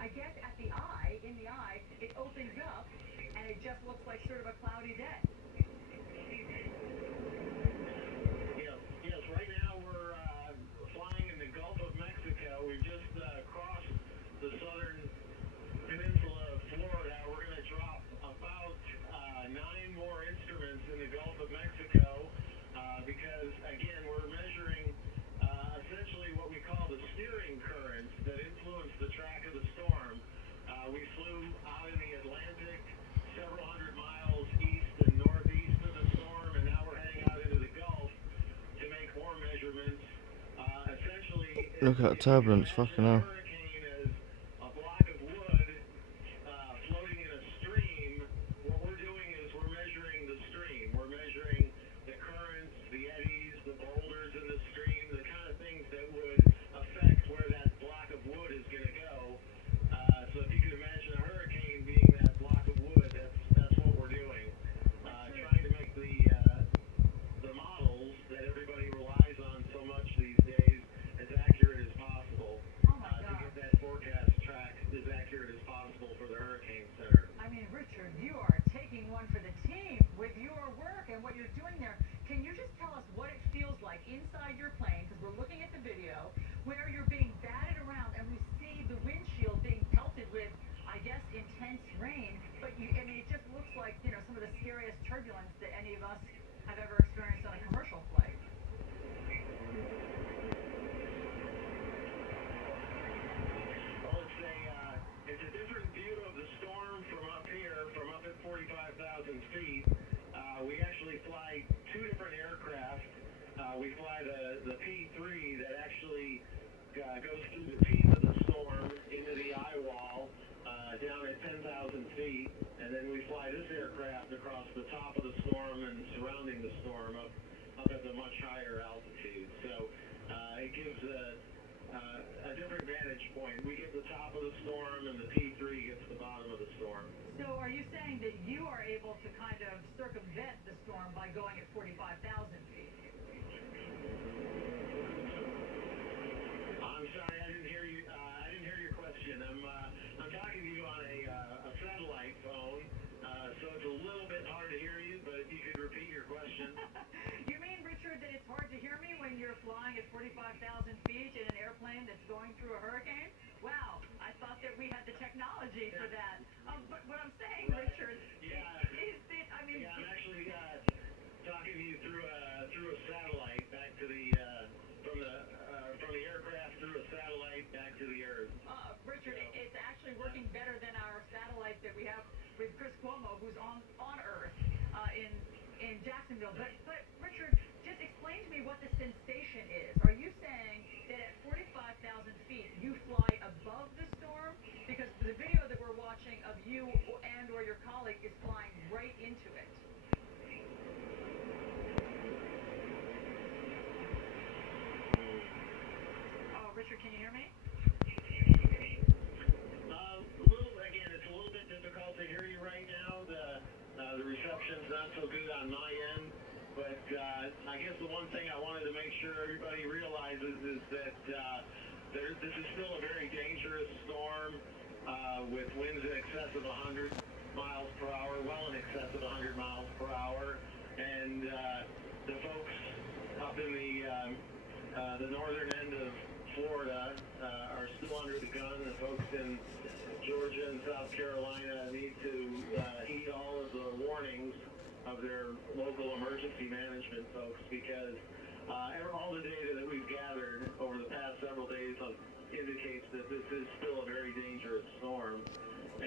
I guess at the eye, in the eye, it opens up and it just looks like sort of a cloudy day. Yes, right now we're flying in the Gulf of Mexico. We've just crossed the southern peninsula of Florida. We're going to drop about 9 more instruments in the Gulf of Mexico because, again, we're measuring essentially what we call the steering currents that influence the track of the storm. We flew out in the Atlantic several hundred miles east and northeast of the storm, and now we're heading out into the Gulf to make more measurements. Essentially, Look at that turbulence, fucking hell. hurricane is a block of wood floating in a stream. What we're doing is we're measuring the stream. We're measuring the currents, the eddies, the boulders in the stream, the kind of things that would affect where that block of wood is going to go. So if you can imagine a hurricane being that block of wood, that's what we're doing. Trying to make the models that everybody relies on so much these days as accurate as possible. Oh my To God. get that forecast track as accurate as possible for the Hurricane Center. I mean, Richard, you are taking one for the team with your work and what you're doing there. Can you just tell us what it feels like inside your plane, because we're looking at the video, where you're being batted around and we see the windshield being pelted with, I guess, intense rain, but I mean, it just looks like, some of the scariest turbulence that any of us have ever experienced on a commercial flight. Well, it's a different view of the storm from up here, from up at 45,000 feet. We actually fly 2 different aircraft. We fly the P3 that actually goes through the teeth of the storm into the eye wall down at 10,000 feet, and then we fly this aircraft across the top of the storm and surrounding the storm up at the much higher altitude. So it gives a different vantage point. We get the top of the storm, and the P3 gets the bottom of the storm. So are you saying that you are able to kind of circumvent the storm by going at 45,000 feet? I'm sorry, I didn't hear you. I didn't hear your question. I'm talking to you on a satellite phone, so it's a little bit hard to hear you. But if you could repeat your question. You mean, Richard, that it's hard to hear me when you're flying at 45,000 feet in an airplane that's going through a hurricane? Wow, I thought that we had the technology for that. But what I'm saying, Richard, is that, I mean... Yeah, I'm actually talking to you through a satellite back to the from the aircraft through a satellite back to the Earth. Richard, it's actually working better than our satellite that we have with Chris Cuomo, who's on Earth in Jacksonville. But Richard, just explain to me what the sensation is. Are you saying that at 45,000 feet you fly above the storm? Because the video that we're watching of you and or your colleague is flying right into it. Oh, Richard, can you hear me? It's a little bit difficult to hear you right now. The reception's not so good on my end. But I guess the one thing I wanted to make sure everybody realizes is that this is still a very dangerous storm with winds in excess of 100 miles per hour, well in excess of 100 miles per hour. And the folks up in the northern end of Florida are still under the gun. The folks in Georgia and South Carolina need to heed all of the warnings of their local emergency management folks, because all the data that we've gathered over the past several days indicates that this is still a very dangerous storm.